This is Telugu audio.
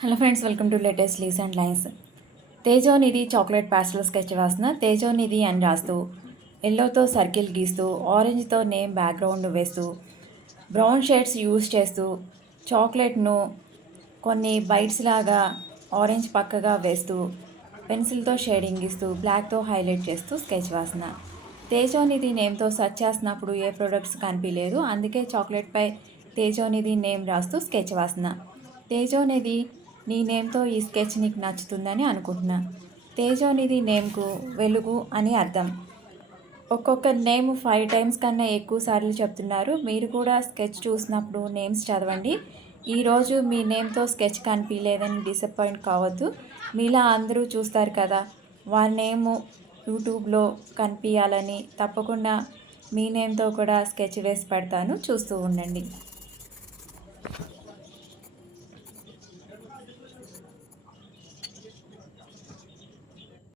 Hello friends, welcome to latest leaves and lines. Tejonidhi chocolate pastel sketch వేస్తున్న తేజోనిధి అని రాస్తూ, ఎల్లోతో సర్కిల్ గీస్తూ, ఆరెంజ్తో నేమ్ బ్యాక్గ్రౌండ్ వేస్తూ, బ్రౌన్ షేడ్స్ యూజ్ చేస్తూ, చాక్లెట్ను కొన్ని బైట్స్ లాగా ఆరెంజ్ పక్కగా వేస్తూ, పెన్సిల్తో షేడింగ్ ఇస్తూ, బ్లాక్తో హైలైట్ చేస్తూ స్కెచ్ వేస్తున్న. తేజోనిధి నేమ్తో సెర్చ్ చేస్తున్నప్పుడు ఏ ప్రొడక్ట్స్ కనిపించలేదు, అందుకే చాక్లెట్పై తేజోనిధి నేమ్ రాస్తూ స్కెచ్ వేస్తున్న. తేజోనిధి నీ నేమ్తో ఈ స్కెచ్ నీకు నచ్చుతుందని అనుకుంటున్నా. తేజోనిధి నేమ్కు వెలుగు అని అర్థం. ఒక్కొక్క నేమ్ 5 టైమ్స్ కన్నా ఎక్కువ సార్లు చెప్తున్నారు. మీరు కూడా స్కెచ్ చూసినప్పుడు నేమ్స్ చదవండి. ఈరోజు మీ నేమ్తో స్కెచ్ కనిపించలేదని డిసప్పాయింట్ కావద్దు. మీలా అందరూ చూస్తారు కదా, వాళ్ళ నేము యూట్యూబ్లో కనిపించాలని తప్పకుండా మీ నేమ్తో కూడా స్కెచ్ వేసి పెడతాను, చూస్తూ ఉండండి.